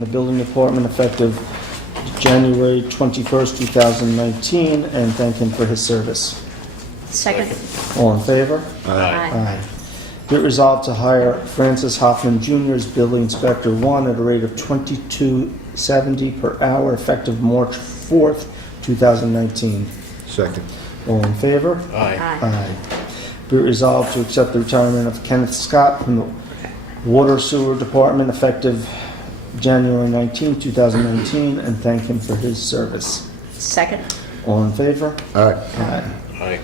the building department effective January 21st, 2019, and thank him for his service. Second. All in favor? Aye. Be it resolved to hire Francis Hoffman Jr. as Building Inspector 1 at a rate of $22.70 per hour effective March 4th, 2019. Second. All in favor? Aye. Aye. Be it resolved to accept the retirement of Kenneth Scott from the Water Sewer Department effective January 19, 2019, and thank him for his service. Second. All in favor? Aye. Aye. Aye.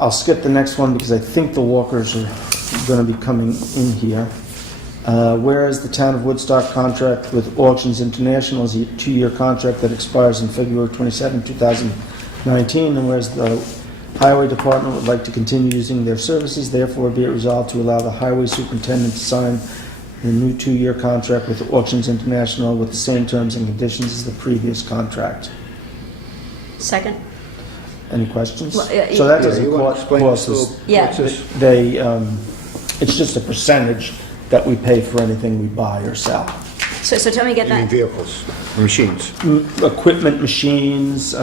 I'll skip the next one because I think the walkers are going to be coming in here. Whereas the Town of Woodstock contract with Auctions International is a 2-year contract that expires in February 27, 2019, and whereas the Highway Department would like to continue using their services, therefore be it resolved to allow the Highway Superintendent to sign the new 2-year contract with Auctions International with the same terms and conditions as the previous contract. Second. Any questions? Well, So that doesn't you want to explain cost this us. little- Yeah. what's this? It's just a percentage that we pay for anything we buy or sell. So tell me, get You mean that. vehicles, machines. Equipment, machines,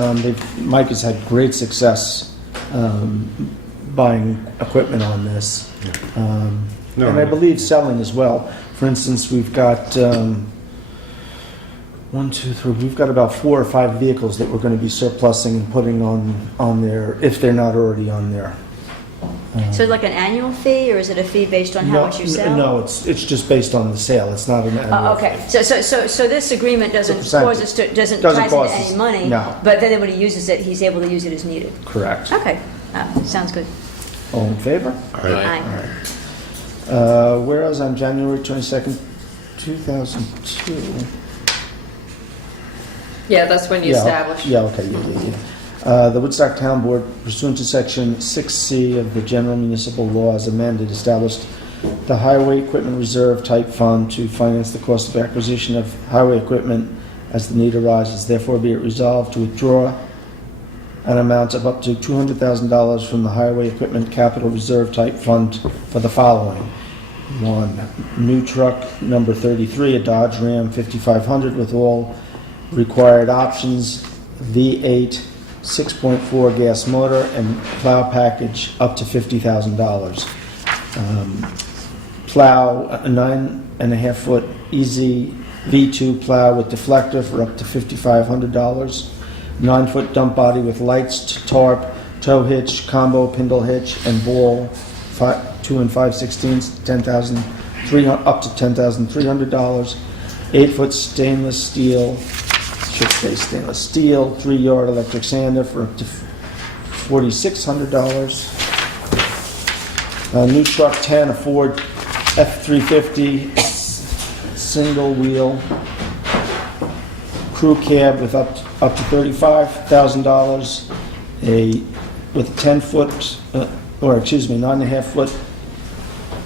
Mike has had great success buying equipment on this. No. And I believe selling as well. For instance, we've got, we've got about 4 or 5 vehicles that we're going to be surplusing and putting on there, if they're not already on there. So like an annual fee, or is it a fee based on how much you sell? No, it's just based on the sale, it's not an annual. Okay, so this agreement doesn't It's a cause us to, doesn't Doesn't ties into cost us- any money? no. But then when he uses it, he's able to use it as needed? Correct. Okay, sounds good. All in favor? Aye. Whereas on January 22nd, 2002... Yeah, that's when you establish. Yeah, okay, yeah. The Woodstock Town Board, pursuant to Section 6C of the General Municipal Law as amended, established the Highway Equipment Reserve Type Fund to finance the cost of acquisition of highway equipment as the need arises. Therefore, be it resolved to withdraw an amount of up to $200,000 from the Highway Equipment Capital Reserve Type Fund for the following. 1. New truck number 33, a Dodge Ram 5500 with all required options, V8, 6.4 gas motor, and plow package up to $50,000. Plow, a 9.5-foot Easy V2 plow with deflector for up to $5,500. 9-foot dump body with lights, tarp, tow hitch, combo spindle hitch, and ball, 2 5/16, up to $10,300. 8-foot stainless steel, should say stainless steel, 3-yard electric sander for up to $4,600. New truck 10, a Ford F-350, single wheel, crew cab with up to $35,000, with a 10-foot, 9.5-foot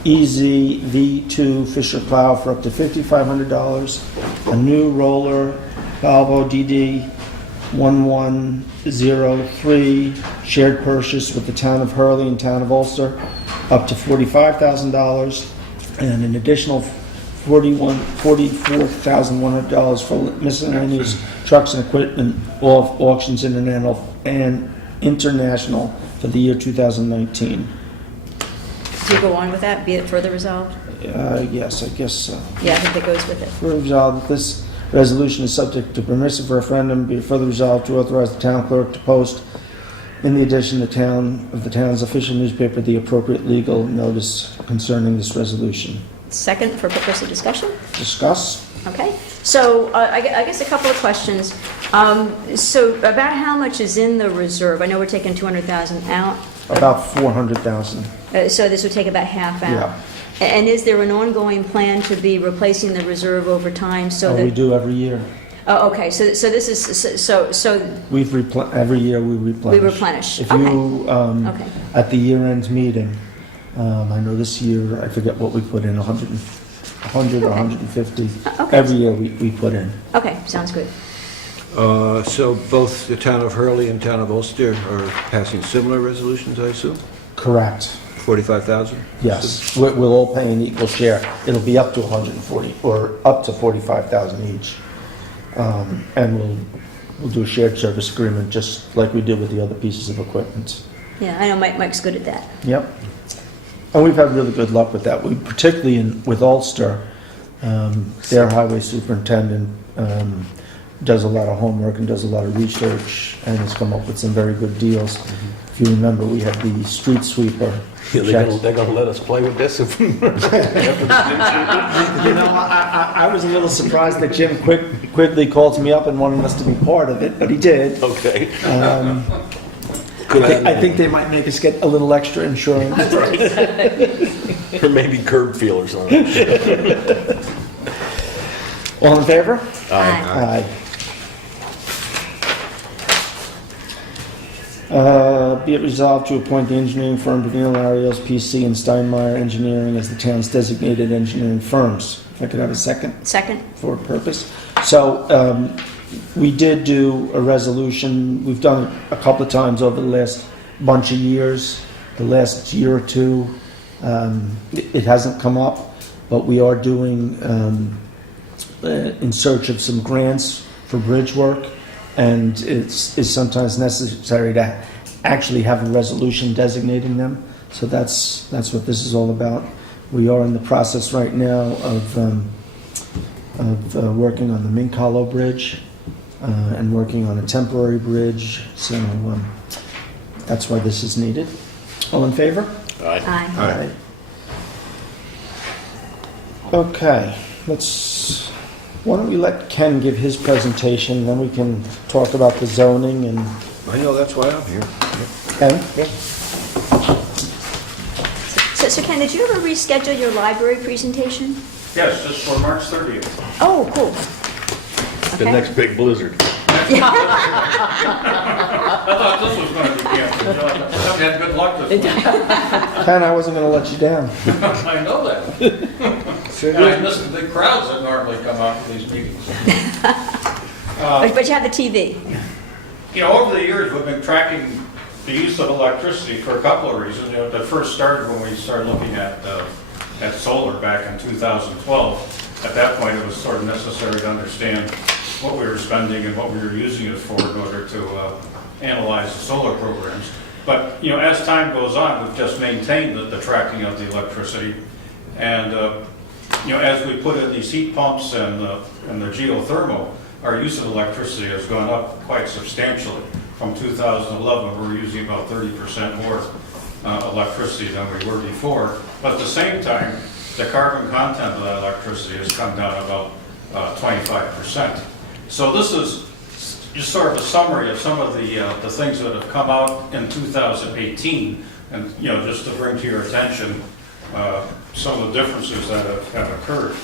Easy V2 Fisher plow for up to $5,500. A new roller Volvo DD 1103 shared purchase with the town of Hurley and town of Ulster, up to $45,000, and an additional $44,100 for miscellaneous trucks and equipment off Auctions International for the year 2019. Do you go on with that, be it further resolved? Yes, I guess so. Yeah, I think that goes with it. Further resolved that this resolution is subject to permissive referendum. Be it further resolved to authorize the town clerk to post in the edition of the town's official newspaper the appropriate legal notice concerning this resolution. Second, for purpose of discussion? Discuss. Okay, so I guess a couple of questions. So about how much is in the reserve? I know we're taking $200,000 out. About $400,000. So this would take about half out. Yeah. And is there an ongoing plan to be replacing the reserve over time so that? We do every year. Oh, okay, so this is, so Every year we replenish. we replenish. If Okay. you, Okay. at the year-end meeting, I know this year, I forget what we put in, 100 or 150. Okay. Every year we put in. Okay, sounds good. So both the town of Hurley and town of Ulster are passing similar resolutions, I assume? Correct. 45,000? Yes, we'll all pay an equal share. It'll be up to 140, or up to 45,000 each. And we'll do a shared service agreement, just like we did with the other pieces of equipment. Yeah, I know Mike's good at that. Yep. And we've had really good luck with that. We, particularly with Ulster, their highway superintendent does a lot of homework and does a lot of research and has come up with some very good deals. If you remember, we had the street sweeper. Yeah, they're gonna let us play with this if You know, I was a little surprised that Jim quickly called me up and wanted us to be part of it, but he did. Okay. I think they might make us get a little extra insurance. Or maybe curb feelers on it. All in favor? Aye. Aye. Be it resolved to appoint the engineering firm Benil Arias PC and Steinmeier Engineering as the town's designated engineering firms. If I could have a second Second? for purpose. So, we did do a resolution. We've done it a couple of times over the last bunch of years. The last year or two, it hasn't come up, but we are doing in search of some grants for bridge work, and it's sometimes necessary to actually have a resolution designating them. So that's what this is all about. We are in the process right now of working on the Mink Hollow Bridge and working on a temporary bridge. So that's why this is needed. All in favor? Aye. Aye. Okay, why don't we let Ken give his presentation, then we can talk about the zoning and, I know, that's why I'm here. Ken? So Ken, did you ever reschedule your library presentation? Yes, just for March 30th. Oh, cool. The Okay. next big blizzard. I thought this was going to be canceled. I've had good luck this week. Ken, I wasn't gonna let you down. I know that. And I miss the big crowds that normally come out to these meetings. But you have the TV. You know, over the years, we've been tracking the use of electricity for a couple of reasons. You know, that first started when we started looking at solar back in 2012. At that point, it was sort of necessary to understand what we were spending and what we were using it for in order to analyze the solar programs. But, you know, as time goes on, we've just maintained the tracking of the electricity. And, you know, as we put in these heat pumps and the geothermal, our use of electricity has gone up quite substantially. From 2011, we're using about 30% more electricity than we were before. But at the same time, the carbon content of that electricity has come down about 25%. So this is just sort of a summary of some of the things that have come out in 2018, and you know, just to bring to your attention some of the differences that have occurred.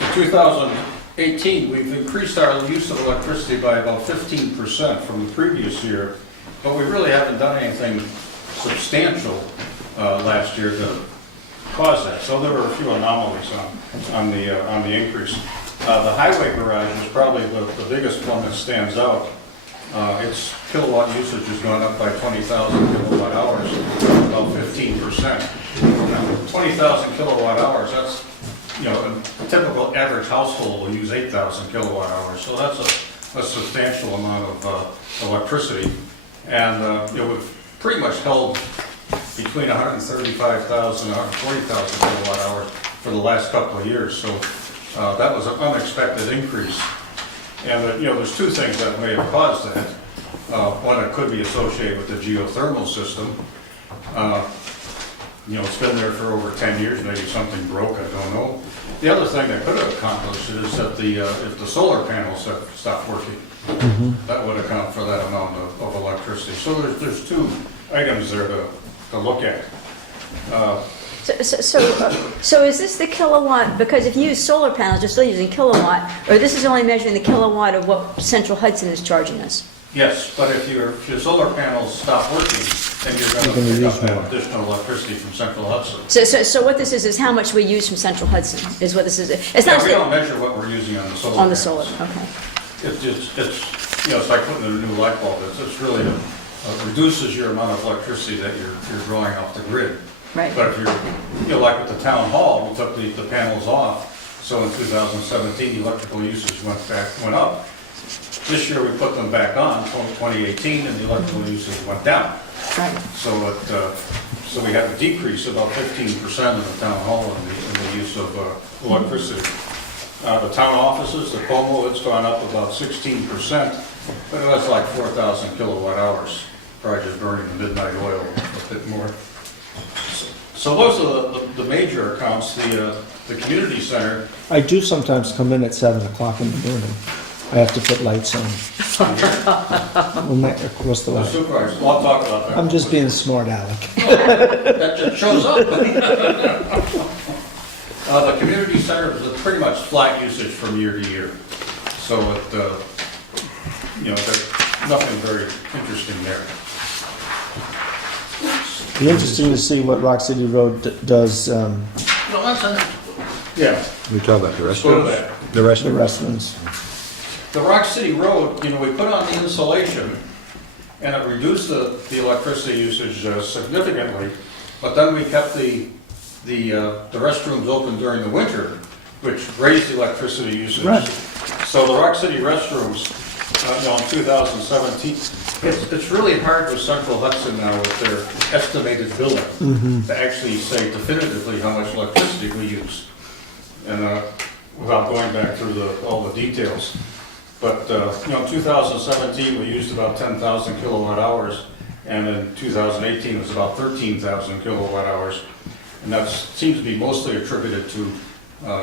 In 2018, we've increased our use of electricity by about 15% from the previous year, but we really haven't done anything substantial last year to cause that. So there were a few anomalies on the increase. The highway garage is probably the biggest one that stands out. Its kilowatt usage has gone up by 20,000 kilowatt hours, about 15%. Now, 20,000 kilowatt hours, that's, you know, a typical average household will use 8,000 kilowatt hours. So that's a substantial amount of electricity. And, you know, we've pretty much held between 135,000 and 140,000 kilowatt hours for the last couple of years. So that was an unexpected increase. And, you know, there's two things that may have caused that. One, it could be associated with the geothermal system. You know, it's been there for over 10 years, maybe something broke, I don't know. The other thing that could have accomplished it is that if the solar panels have stopped working, that would account for that amount of electricity. So there's two items there to look at. So is this the kilowatt, because if you use solar panels, you're still using kilowatt, or this is only measuring the kilowatt of what Central Hudson is charging us? Yes, but if your solar panels stop working, then you're going to pick up that additional electricity from Central Hudson. So what this is how much we use from Central Hudson, is what this is. It's Yeah, not we don't measure what we're using on the solar on the panels. solar, okay. It's you know, it's like putting in a new light bulb. It's really reduces your amount of electricity that you're drawing off the grid. Right. But if you're, like at the town hall, we took the panels off, so in 2017, the electrical usage went up. This year, we put them back on, 2018, and the electrical usage went down. Right. So we had a decrease of about 15% in the town hall in the use of electricity. The town offices, the Como, it's gone up about 16%, but that's like 4,000 kilowatt hours, probably just burning the midnight oil a bit more. So those are the major accounts. The community center, I do sometimes come in at 7 o'clock in the morning. I have to put lights on. Across the the way. supervisor, I'll talk about that. I'm just being smart, Alec. That just shows up. The community center is a pretty much flat usage from year to year. So there's nothing very interesting there. It'd be interesting to see what Rock City Road does, No, that's enough. Yeah. We talk about the Let's go to restaurants? that. The the restaurants? restaurants. The Rock City Road, we put on the insulation, and it reduced the electricity usage significantly, but then we kept the restrooms open during the winter, which raised the electricity usage. Right. So the Rock City restrooms, in 2017, it's really hard with Central Hudson now with their estimated billing to actually say definitively how much electricity we use, and without going back through all the details. But, in 2017, we used about 10,000 kilowatt hours, and in 2018, it was about 13,000 kilowatt hours. And that seems to be mostly attributed to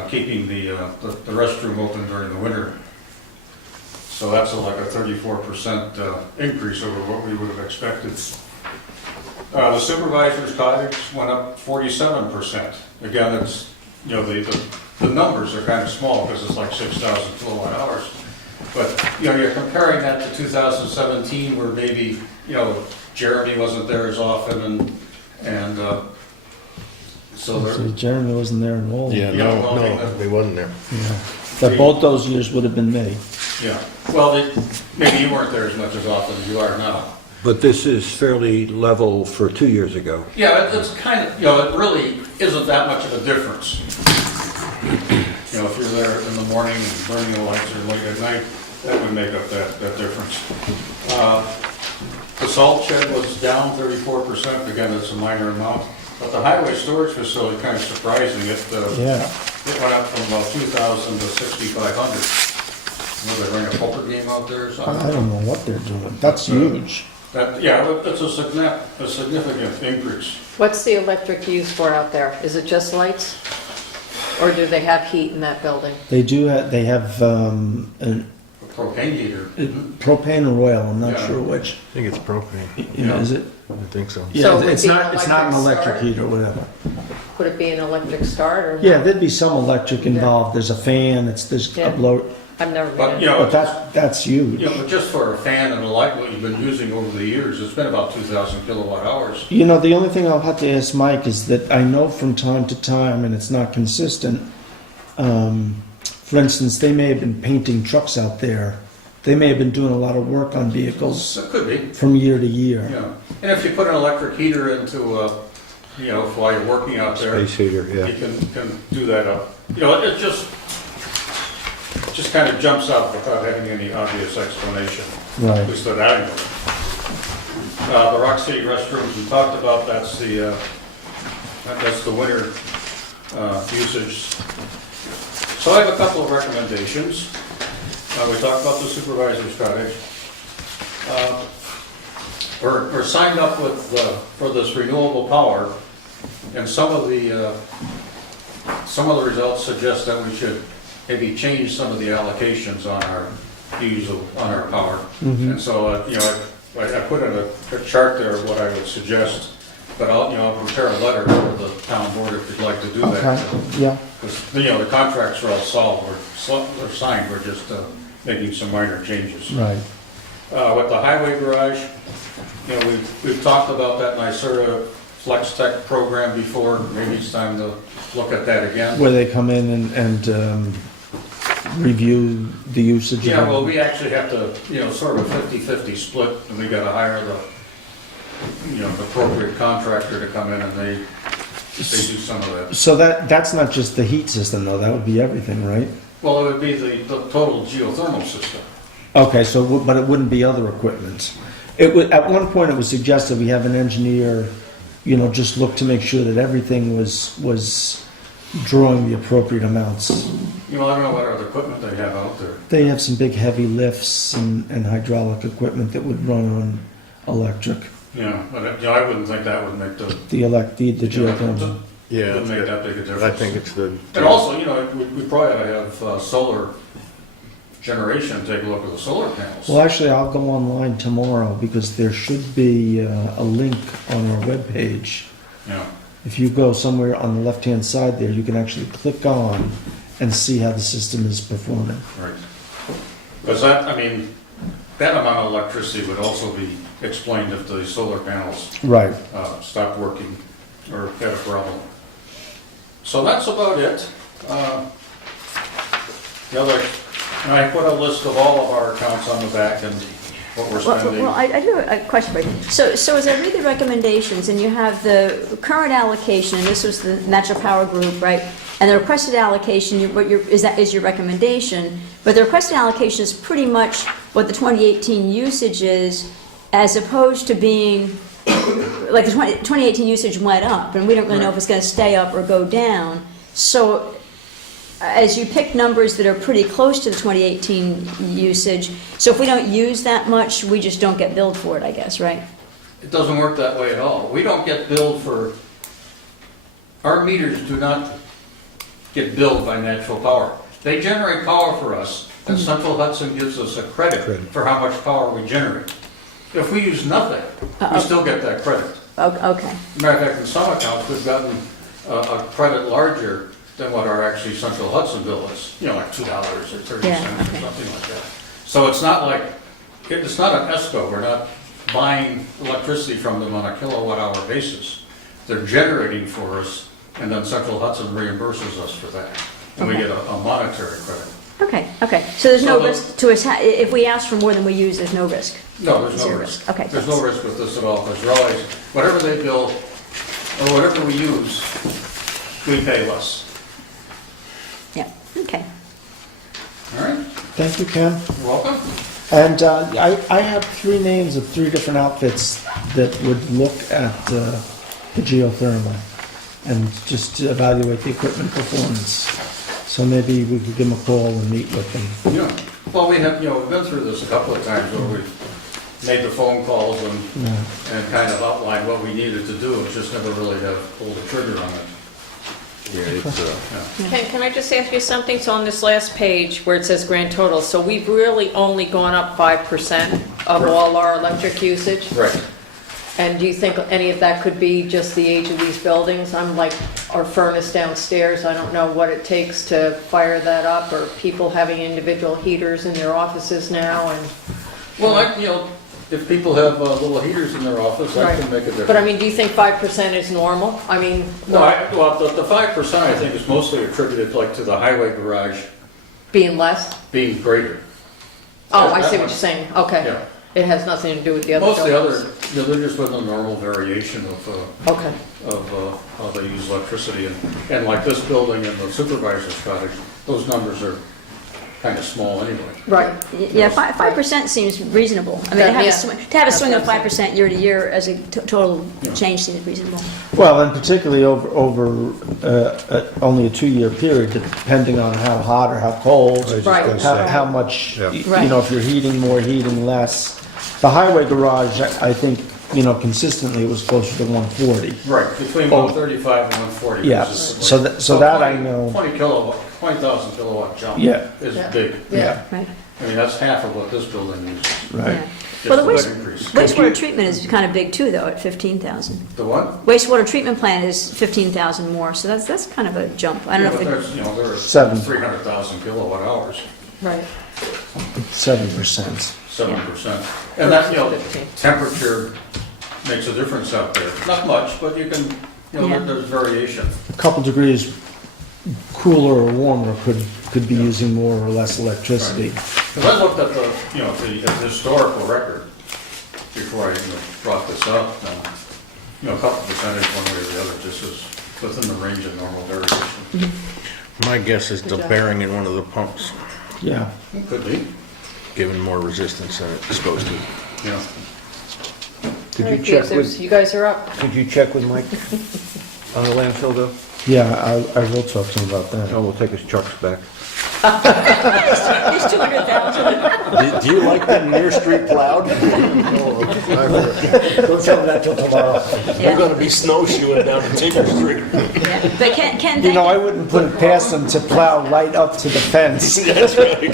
keeping the restroom open during the winter. So that's like a 34% increase over what we would have expected. The supervisor's cottage went up 47%. Again, it's, the numbers are kind of small because it's like 6,000 kilowatt hours. But, you're comparing that to 2017 where maybe, Jeremy wasn't there as often and so there. See, Jeremy wasn't there at all. Yeah, Yeah, no, he wasn't there. Yeah. But both those years would have been me. Yeah, well, maybe you weren't there as much as often as you are now. But this is fairly level for 2 years ago. Yeah, it's kind of, it really isn't that much of a difference. If you're there in the morning and burning the lights or late at night, that would make up that difference. The salt shed was down 34%, again, it's a minor amount. But the highway storage facility, kind of surprising, it went up from about 2,000 to 6,500. Will they run a poker game out there or something? I don't know what they're doing. That's huge. That's a significant increase. What's the electric used for out there? Is it just lights? Or do they have heat in that building? They do. They have A propane heater. propane or oil. I'm not Yeah. sure which. I think it's propane. Yeah. Is it? I think so. Yeah, So it would it's be not. an It's not an electric electric start? heat or whatever. Would it be an electric start or? Yeah, not? there'd be some electric involved. There's a fan. There's Yeah. a blower. I've never But, been. But that's huge. but just for a fan and a light, what you've been using over the years, it's been about 2,000 kilowatt hours. The only thing I'll have to ask Mike is that I know from time to time, and it's not consistent. For instance, they may have been painting trucks out there. They may have been doing a lot of work on vehicles So it could be, from year to year. yeah. And if you put an electric heater into, while you're working out there, Space heater, yeah. you can do that up. It just kind of jumps out without having any obvious explanation. At Right. least that I know. The Rock City restrooms, we talked about, that's the winter usage. So I have a couple of recommendations. We talked about the supervisor's cottage. We're signed up for this renewable power, and some of the results suggest that we should maybe change some of the allocations on our use on our power. And so, I put in a chart there of what I would suggest, but I'll prepare a letter for the town board if you'd like to do that. Okay. Yeah. Because, the contracts are all solved, they're signed, we're just making some minor changes. Right. With the highway garage, we've talked about that NYSERDA Flex Tech program before, maybe it's time to look at that again. Where they come in and review the usage. Yeah, of well, we actually have to, sort of 50-50 split, and we gotta hire the appropriate contractor to come in and they do some of that. So that's not just the heat system though, that would be everything, right? Well, it would be the total geothermal system. Okay, so, but it wouldn't be other equipment. It would, at one point it was suggested we have an engineer, just look to make sure that everything was drawing the appropriate amounts. I don't know what other equipment they have out there. They have some big heavy lifts and hydraulic equipment that would run on electric. But I wouldn't think that would make the The geothermal. Yeah, wouldn't make that big a difference. I think it's the. And also, we probably ought to have solar generation, take a look at the solar panels. Well, actually, I'll go online tomorrow because there should be a link on our webpage. Yeah, If you go somewhere on the left-hand side there, you can actually click on and see how the system is performing. right. Because that amount of electricity would also be explained if the solar panels Right. stopped working or had a problem. So that's about it. I put a list of all of our accounts on the back and what we're spending. Well, I do have a question for you. So as I read the recommendations, and you have the current allocation, and this was the Natural Power Group, right? And the requested allocation, is your recommendation, but the requested allocation is pretty much what the 2018 usage is, as opposed to being, like the 2018 usage went up, and we don't really know if it's going to stay up or go down. So as you pick numbers that are pretty close to the 2018 usage, so if we don't use that much, we just don't get billed for it, I guess, right? It doesn't work that way at all. We don't get billed for, our meters do not get billed by Natural Power. They generate power for us, and Central Hudson gives us a credit for how much power we generate. If we use nothing, we still get that credit. Okay. Matter of fact, in some accounts, we've gotten a credit larger than what our actually Central Hudson bill is, like $2 or 30 Yeah, cents okay. or something like that. So it's not like, it's not an ESCO, we're not buying electricity from them on a kilowatt hour basis. They're generating for us, and then Central Hudson reimburses us for that. And we Okay. get a monetary credit. Okay. So there's no So the- risk to us, if we ask for more than we use, there's no risk? No, there's no Zero risk. Okay. There's no risk with this at all, because realize, whatever they bill, or whatever we use, we pay less. Yeah, okay. All right, Thank you, Ken. you're welcome. And I have 3 names of 3 different outfits that would look at the geothermal and just to evaluate the equipment performance. So maybe we could give them a call and meet with them. Yeah, well, we have, we've been through this a couple of times where we've made the phone calls and kind of outlined what we needed to do, and just never really have pulled the trigger on it. Yeah, it's, Can I just ask you something? So on this last page where it says grand total, so we've really only gone up 5% of all our electric usage? Right. And do you think any of that could be just the age of these buildings? I'm like, our furnace downstairs, I don't know what it takes to fire that up, or people having individual heaters in their offices now, and... Well, if people have little heaters in their office, that can make a difference. But I mean, do you think 5% is normal? I mean... No, the 5% I think is mostly attributed to the highway garage Being less? being greater. Oh, I That see what one. you're saying, okay. Yeah. It has nothing to do with the other Most of the buildings. other, they're just within the normal variation of Okay, how they use electricity. And like this building and the supervisor's cottage, those numbers are kind of small anyway. right. Yeah, 5% seems reasonable. I mean, Yeah. to have a swing of That's what I'm 5% year to year as a total Yeah. change seems reasonable. Well, and particularly over only a 2-year period, depending on how hot or how cold, Right. how much, Yeah. Right. if you're heating more, heating less. The highway garage, I think, consistently it was closer to 140. Right, between 135 and 140. Yeah, which is so that I 20 know. 20,000 kilowatt jump Yeah. is Yeah. big. Yeah. Right. I mean, that's half of what this building uses. Right. Yeah. Just Well, the a big increase. wastewater treatment is kind of big too, though, at 15,000. The what? Wastewater treatment plant is 15,000 more, so that's kind of a jump. I don't know But if there's, there's 7. 300,000 kilowatt hours, Right. 7%. 7%. And that, 15. temperature makes a difference out there. Not much, but you can, Yeah. there's variation. A couple degrees cooler or warmer could be using more or less electricity. Because I looked at the historical record, before I even brought this up, a couple percentage one way or the other, just is within the range of normal variation. My guess is the Good job. bearing in one of the pumps, Yeah. Could be, giving more resistance than it's supposed to. yeah. Did All you right, check Pacers, with, you guys are up. did you check with Mike on the landfill though? Yeah, I will talk to him about that. Oh, we'll take his trucks back. There's 200,000. Do you like them near street plowed? Don't tell me that till tomorrow. They're gonna be snowshoeing down to Tinker Street. Yeah. But Ken, You know, I thank wouldn't put it past them to plow right up to the fence. That's right. you.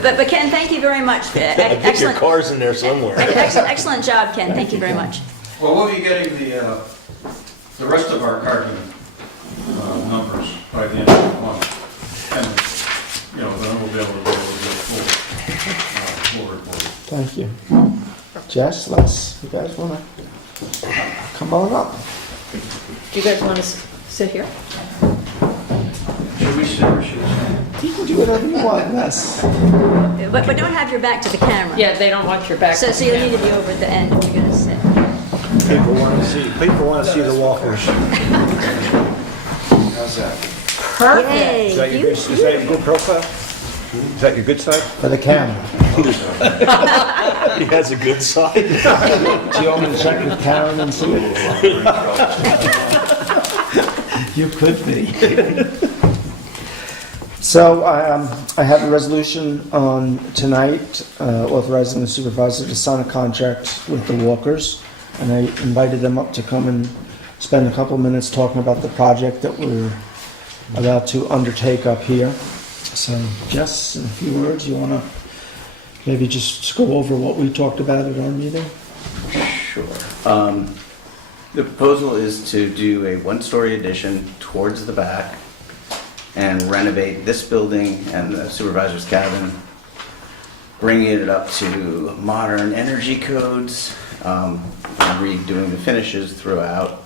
But Ken, thank you very much. I think your Excellent, car's in there somewhere. excellent job, Ken. Thank you very much. Well, we'll be getting the rest of our carbon numbers by the end of the month. And, then we'll be able to do a full report. Thank you. Jess, Les, you guys wanna come on up? Do you guys want to sit here? Should we sit or should we stand? You can do whatever you want, Les. But don't have your back to the camera. Yeah, they don't want your back. So you need to be over at the end if you're gonna sit. People want to see the walkers. How's that? Perfect. Is that your good profile? Is that your good side? For the camera. He has a good side. Do you want me to check with Karen and see it? You could be. So I have a resolution on tonight authorizing the supervisor to sign a contract with the Walkers. And I invited them up to come and spend a couple minutes talking about the project that we're about to undertake up here. So Jess, in a few words, you want to maybe just go over what we talked about at our meeting? Sure. The proposal is to do a one-story addition towards the back and renovate this building and the supervisor's cabin, bringing it up to modern energy codes, and redoing the finishes throughout.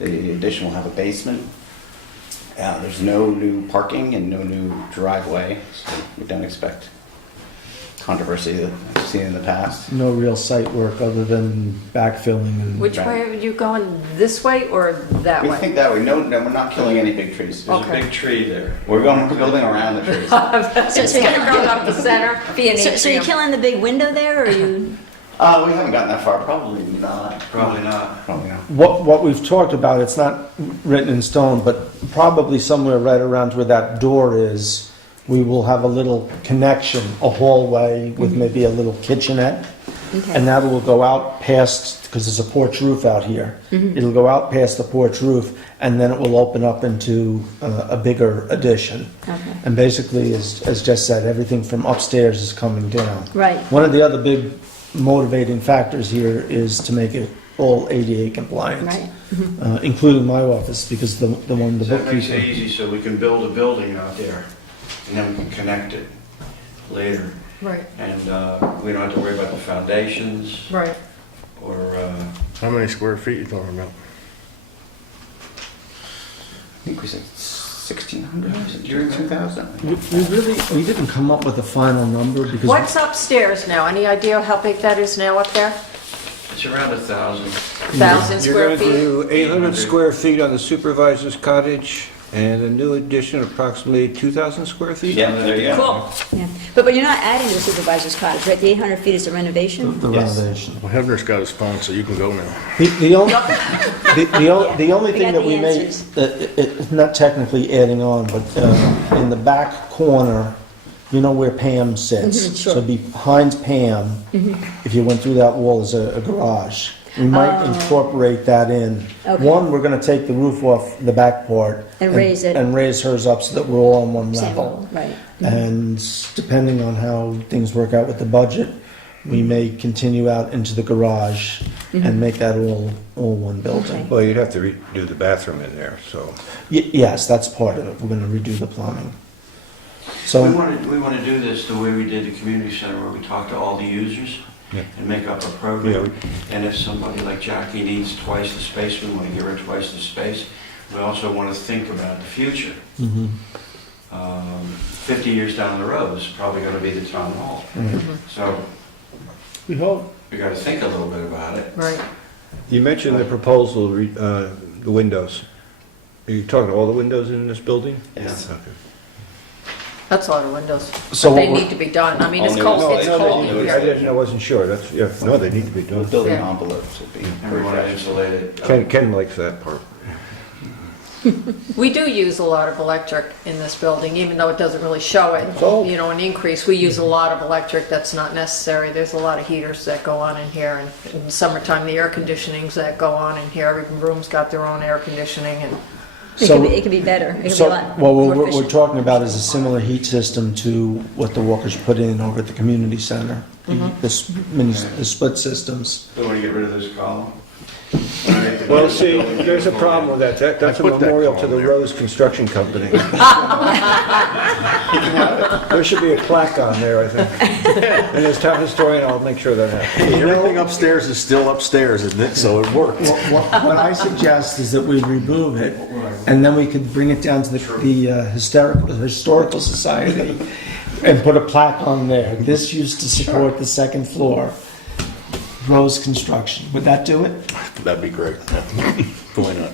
The addition will have a basement. There's no new parking and no new driveway, so we don't expect controversy that I've seen in the past. No real site work other than backfilling and... Which way are you going, this way or that We way? think that way. No, we're not killing any big trees. There's a Okay. big tree there. We're building around the trees. It's gonna go up the center, be an So you're atrium. killing the big window there, or you? We haven't gotten that far. Probably not. Probably not. Probably not. What we've talked about, it's not written in stone, but probably somewhere right around where that door is, we will have a little connection, a hallway with maybe a little kitchenette. Okay. And that will go out past, because there's a porch roof out here. It'll go out past the porch roof, and then it will open up into a bigger addition. Okay. And basically, as Jess said, everything from upstairs is coming down. Right. One of the other big motivating factors here is to make it all ADA compliant. Right. Including my office, because the one, the So that makes it bookkeeper. easy, so we can build a building out there, and then we can connect it later. Right, And we don't have to worry about the foundations, right. or, How many square feet you talking about? I think we said 1,600, 2,000. We didn't come up with a final number because. What's upstairs now? Any idea how big that is now up there? it's around 1,000. 1,000 square You're feet? going to do 800 square feet on the supervisor's cottage, and a new addition approximately 2,000 square feet? Yeah, there you go. Cool. Yeah. But you're not adding the supervisor's cottage, right? The 800 feet is a renovation? The Yes. renovation. Well, Hebner's got his phone, so you can go now. The only We thing got that the we made, answers. not technically adding on, but in the back corner, you know where Pam sits? Mhm, sure. So behind Pam, if you went through that wall, is a garage. We might incorporate that in. Okay. One, we're gonna take the roof off the back part. And raise it. And raise hers up so that we're all on one Same level. level, right. And depending on how things work out with the budget, we may continue out into the garage and make that all one building. Okay. Well, you'd have to redo the bathroom in there, so. Yes, that's part of it. We're gonna redo the plumbing. We So, want to do this the way we did the community center, where we talk to all the users Yeah. and make up a program. And if somebody like Jackie needs twice the space, we want to give her twice the space. We also want to think about the future. 50 years down the road is probably going to be the town hall. So we hope. we gotta think a little bit about it. Right. You mentioned the proposal, the windows. Are you talking all the windows in this building? Yes. Okay. That's a lot of windows. So But they what we're- need to be done. I mean, it's All new cold, windows. it's No, cold they in need to I be- here. didn't, I wasn't sure, that's, yeah, no, they need to be The done. building Yeah. envelopes would be And we wanna refreshed. insulate it. Ken likes that part. We do use a lot of electric in this building, even though it doesn't really show it, Oh. you know, an increase. We use a lot of electric that's not necessary. There's a lot of heaters that go on in here, and in the summertime, the air conditionings that go on in here. Every room's got their own air conditioning, and It could be better. It could be a So, lot well, more what we're efficient. talking about is a similar heat system to what the Walkers put in over at the community center. The split systems. Don't wanna get rid of this column? Well, see, there's a problem with that. That's a I put that memorial to column the there. Rose Construction Company. There should be a plaque on there, I think. And as town historian, I'll make sure that happens. Everything upstairs is still upstairs, isn't it? So it worked. What I suggest is that we remove it, and then we could bring it down to the historical society and put a plaque on there. This used to support the second floor, Rose Construction. Would that do it? That'd be great. Why not?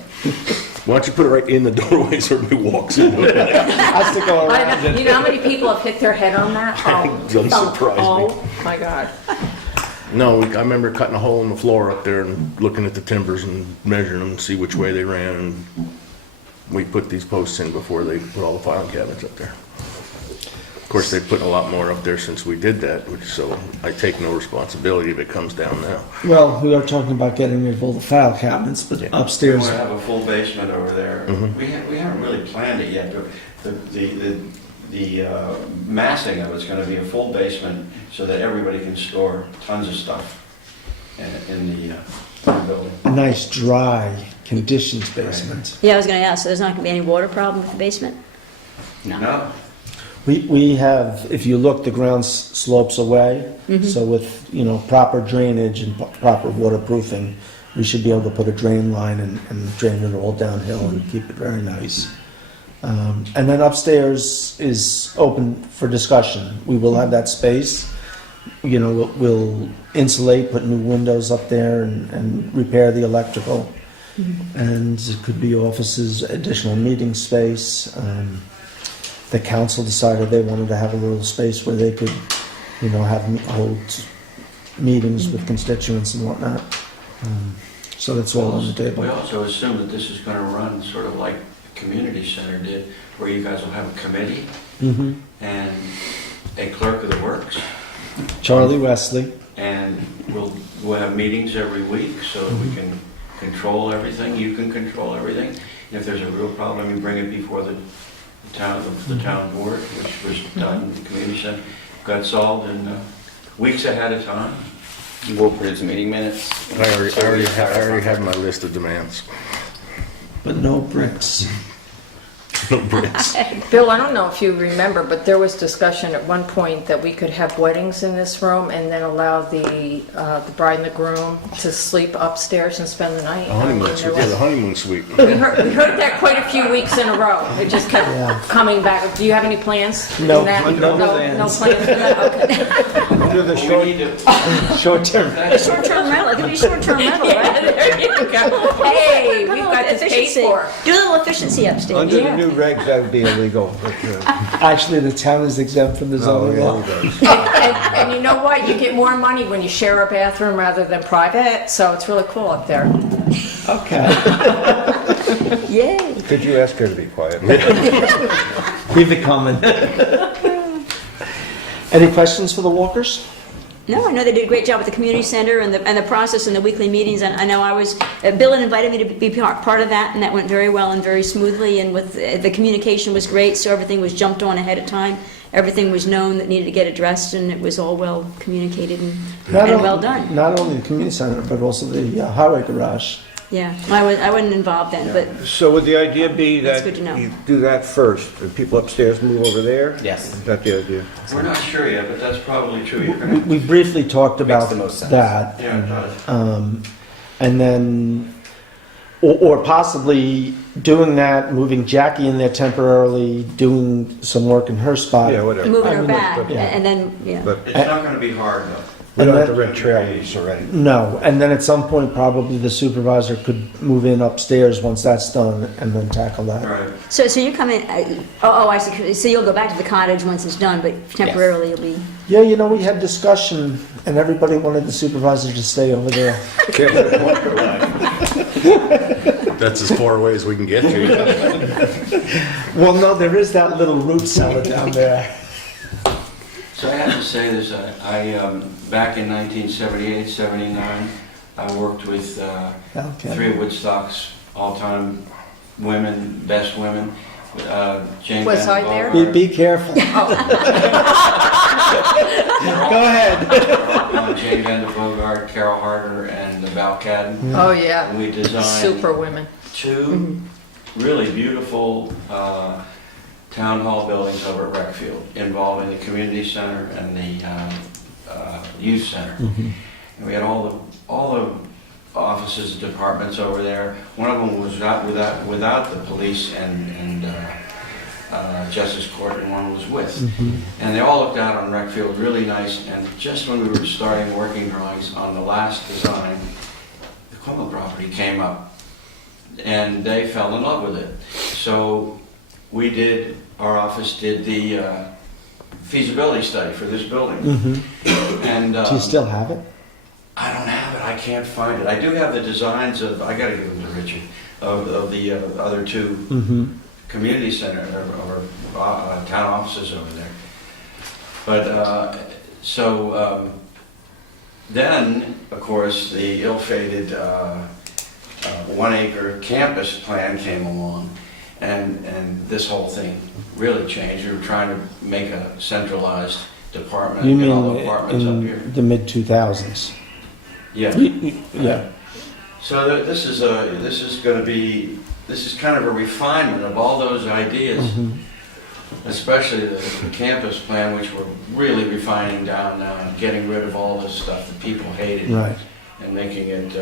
Why don't you put it right in the doorway so everybody walks into it? Has to go I around know, it. you know how many people have hit their head on that? Doesn't surprise me. Oh, my God. No, I remember cutting a hole in the floor up there and looking at the timbers and measuring them and see which way they ran. And we put these posts in before they put all the filing cabinets up there. Of course, they've put a lot more up there since we did that, so I take no responsibility if it comes down now. Well, we are talking about getting rid of all the file cabinets, but We upstairs, wanna have a full basement over there. We haven't really planned it yet, but the massing of it's gonna be a full basement so that everybody can store tons of stuff in the building. a nice dry, conditioned basement. Yeah, I was gonna ask, so there's not gonna be any water problem with the basement? No? We have, if you look, the ground slopes away, so with, proper drainage and proper waterproofing, we should be able to put a drain line and drain it all downhill and keep it very nice. And then upstairs is open for discussion. We will have that space. We'll insulate, put new windows up there and repair the electrical. And it could be offices, additional meeting space. The council decided they wanted to have a little space where they could, hold meetings with constituents and whatnot. So that's all on the We table. also assume that this is gonna run sort of like the community center did, where you guys will have a committee Mhm. and a clerk of the works, Charlie Wesley. and we'll have meetings every week so that we can control everything, you can control everything. If there's a real problem, you bring it before the town board, which was done in the community center, got solved in weeks ahead of time. We'll produce meeting minutes. I already have my list of demands. But no bricks. No bricks. Bill, I don't know if you remember, but there was discussion at one point that we could have weddings in this room and then allow the bride and the groom to sleep upstairs and spend the night. A honeymoon There suite, was- yeah, the honeymoon suite. We heard that quite a few weeks in a row. It just kept Yeah. coming back. Do you have any plans? No, in that? no No plans. plans for that? Okay. Under the Well, we need to, Short-term. Short-term rental, it could be short-term rental, Yeah, right? there you go. Hey, we've got this paid Efficiency. for. Do a little efficiency upstairs. Under the Yeah. new regs, that would be illegal. But, Actually, the town is exempt from the no, zoning law. yeah, he does. And you know what? You get more money when you share a bathroom rather than private, so it's really cool up there. Okay. Yay. Could you ask her to be quiet? Leave it coming. Any questions for the Walkers? No, I know they did a great job with the community center and the process and the weekly meetings. And I know Bill had invited me to be part of that, and that went very well and very smoothly. And with the communication was great, so everything was jumped on ahead of time. Everything was known that needed to get addressed, and it was all well communicated and well done. Not only the community center, but also the highway garage. Yeah, I wasn't involved then, but So would the idea be That's that good to know. you do that first, and people upstairs move over there? Yes. Is that the idea? we're not sure yet, but that's probably true. You're gonna, We briefly talked about the most sense. that. yeah, it does. And then, or possibly doing that, moving Jackie in there temporarily, doing some work in her spot. Yeah, whatever. moving I her mean, back, but- yeah. and then, yeah. But It's not gonna be hard though. We don't have then- to rent trailers already. No, and then at some point, probably the supervisor could move in upstairs once that's done and then tackle that. Right. So you come in, I see, so you'll go back to the cottage once it's done, but temporarily you'll be, Yeah, we had discussion, and everybody wanted the supervisor to stay over there. That's as far away as we can get you. Well, no, there is that little root cellar down there. So I have to say this, back in 1978, 79, I worked with Okay. 3 of Woodstock's all-time women, best women. Jane Was Van I there? Bogart, Be careful. Go ahead. Jane Van Bogart, Carol Harder, and Val Cadden. Oh, yeah. And we designed Super women. 2 really beautiful town hall buildings over at Reckfield, involving the community center and the youth center. And we had all the offices and departments over there. One of them was without the police and justice court, and one was with. And they all looked out on Reckfield, really nice. And just when we were starting working drawings on the last design, the Quimble property came up, and they fell in love with it. So our office did the feasibility study for this building. And Do you still have it? I don't have it. I can't find it. I do have the designs of. I got to give them to Richard of the other 2 community center or town offices over there. But then, of course, the ill-fated 1-acre campus plan came along, and this whole thing really changed. We were trying to make a centralized department, You get all the mean apartments up here. in the mid-2000s? Yeah. Yeah. So this is kind of a refinement of all those ideas, especially the campus plan, which we're really refining down now and getting rid of all this stuff that people hated, Right. and making it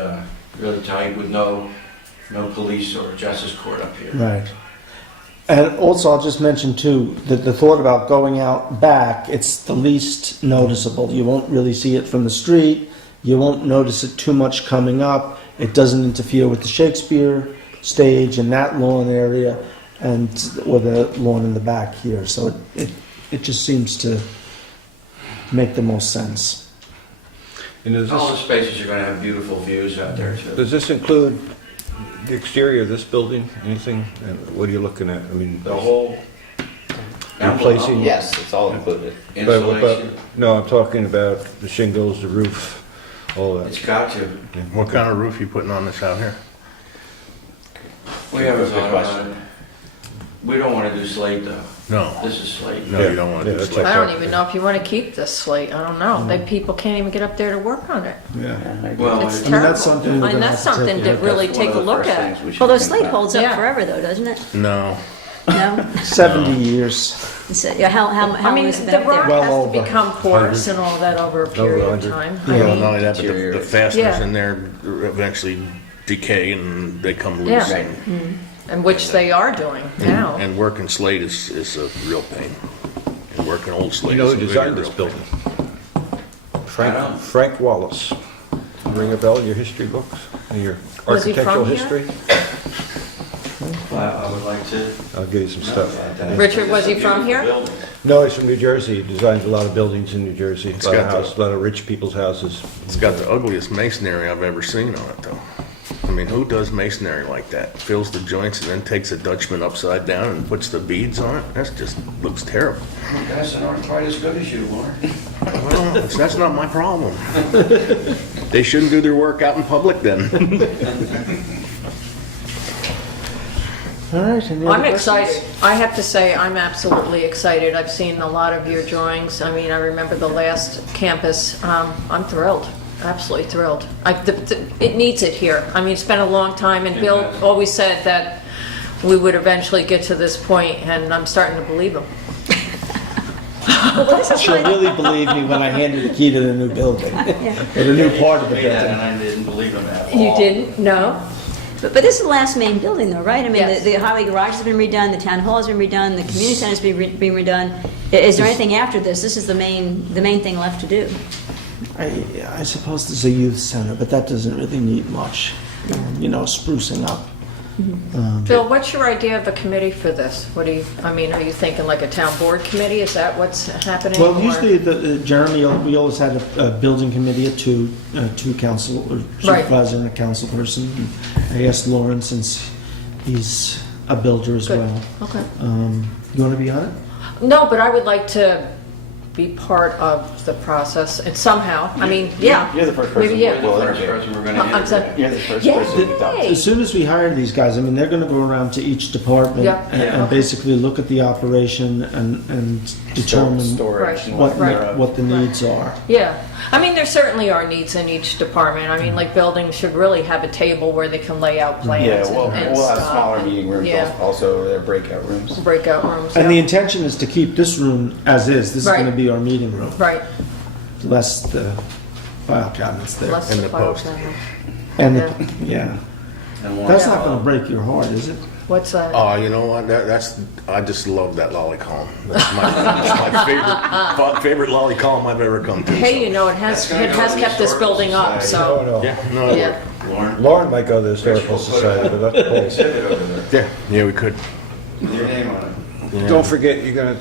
really tight with no police or justice court up here. Right. And also, I'll just mention too, that the thought about going out back, it's the least noticeable. You won't really see it from the street. You won't notice it too much coming up. It doesn't interfere with the Shakespeare stage and that lawn area, or the lawn in the back here. So it just seems to make the most sense. And All the spaces are going to have beautiful views out there too. does this include the exterior of this building? Anything? And what are you looking at? I mean, The whole Replacing- Yes, it's all included. insulation. no, I'm talking about the shingles, the roof, all that. It's got to. What kind of roof you putting on this out here? We haven't Good thought about question. it. We don't want to do slate though. No, This is slate. no, you don't want to Yeah, do that's slate. I don't even know if you want to keep this slate. I don't know. People can't even get up there to work on it. Yeah, I agree. Well, It's I mean, terrible. that's something we're And gonna that's have to take something a to look at. really One take of a the look first at. things we should although think slate about. holds up Yeah. forever though, doesn't it? No, No? 70 years. So, yeah, how I long mean, has it been the up rock there? Well has to over. become porous and all that over a period of 100. time. Yeah. I well, mean, not only that, but the Deteriorate. fasteners Yeah. in there eventually decay and they come loose. Yeah. Right. and which they are doing now. And working slate is a real pain. And working old slate You know is who a very designed real this pain. building? I know. Frank Wallace. Ring a bell in your history books? In your Was he from architectural here? history? I would like to. I'll give you some stuff. Richard, was he from here? Building. No, he's from New Jersey. He designs a lot of buildings in New Jersey. It's A lot of got the- houses, a lot of rich people's houses. It's got the ugliest masonry I've ever seen on it, though. I mean, who does masonry like that? Fills the joints and then takes a Dutchman upside down and puts the beads on it? That just looks terrible. You guys aren't quite as good as you are. Well, that's not my problem. They shouldn't do their work out in public then. All right. Any other I'm questions? excited. I have to say, I'm absolutely excited. I've seen a lot of your drawings. I mean, I remember the last campus. I'm thrilled, absolutely thrilled. It needs it here. I mean, it's been a long time, and Bill always said that we would eventually get to this point, and I'm starting to believe him. She'll really believe me when I hand her the key to the new building, or the new part of the Made that, building. and I didn't believe him at all. You didn't? No? But this is the last main building though, right? I mean, Yes. the highway garage has been redone, the town hall has been redone, the community center's been redone. Is there anything after this? This is the main thing left to do. I suppose there's a youth center, but that doesn't really need much, sprucing up. Bill, what's your idea of a committee for this? What do you, I mean, are you thinking like a town board committee? Is that what's happening? Well, or- usually, Jeremy, we always had a building committee of two council, or supervisor and a council person. And I asked Lauren, since he's a builder as Good. well. Okay. You want to be on it? No, but I would like to be part of the process and somehow, I mean, yeah. You're the first Maybe, person yeah. we'll First interview. person we're gonna I'm sorry. interview. You're the first Yay! person we talk to. As soon as we hire these guys, I mean, they're going to go around to each department Yeah. and, Yeah. and basically look at the operation and determine Storage and what, Right. what the needs are. Yeah, I mean, there certainly are needs in each department. I mean, like buildings should really have a table where they can lay out plans Yeah, we'll and have stuff. smaller meeting rooms, Yeah. also their breakout rooms. Breakout rooms, And the yeah. intention is to keep this room as is. This is Right. going to be our meeting room, Right. less the file cabinets there. Less And the the file post. cabinet. And Yeah. yeah, And one- that's not going to break your heart, is it? What's that? Oh, you know what? I just love that lolly column. That's my favorite lolly column I've ever come to. Hey, so. you know, it has That's gonna go to the kept this historical building up, society. Oh, so, no. Yeah, no, yeah. Lauren? Lauren might go to the Historical Society, but that's cool. Exhibit over there. yeah, we could. With your name on it. Yeah. Don't forget, you're gonna,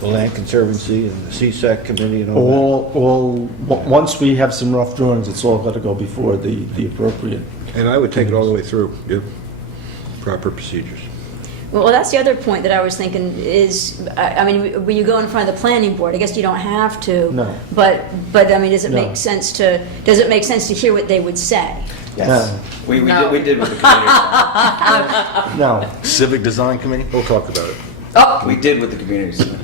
the Land Conservancy and the CSAC committee and all Once we have some rough drawings, it's all got to go before the appropriate. that. And I would take it all the way through, yeah. Proper procedures. Well, that's the other point that I was thinking is, I mean, when you go in front of the planning board, I guess you don't have to. No. But I mean, does it No. make sense to hear what they would say? Yes. We No. did with the community. No. Civic Design Committee? We'll talk about it. Oh, We did with the community center.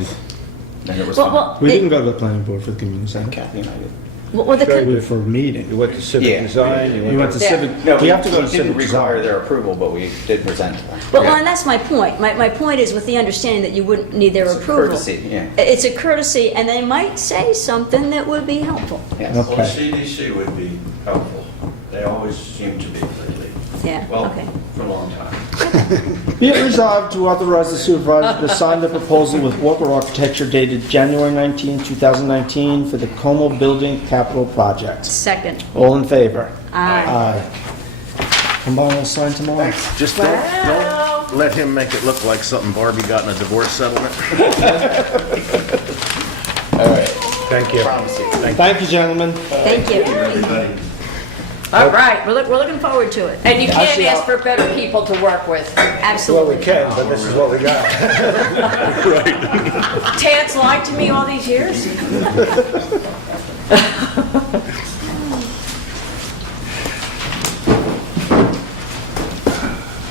And it was Well, fun. well, We didn't go to the planning board for the community center. Kathy and I did. well, the, We were for a meeting. You went to Civic Yeah. Design, you We went to Yeah. civic, No, we have to go to we didn't civic require design. their approval, but we did present to them. well, Yeah. and that's my point. My point is with the understanding that you wouldn't need their It's a approval. courtesy, yeah. It's a courtesy, and they might say something that would be helpful. Yes. Well, the Okay. CDC would be helpful. They always seem to be lately. Yeah, Well, okay. for a long time. Be it resolved to authorize the supervisor to sign the proposal with Walker Architecture dated January 19, 2019 for the Como Building Capital Project. Second. All in favor? Aye. Aye. Come on, we'll sign tomorrow. Just don't let him make it look like something Barbie got in a divorce settlement. All right. Thank you. Promise you. Thank you, gentlemen. Thank you. Everybody. All right, we're looking forward to it. and you can't Actually, ask for better people to work with. Well, Absolutely. we can, but this is what we got. Tad's lied to me all these years.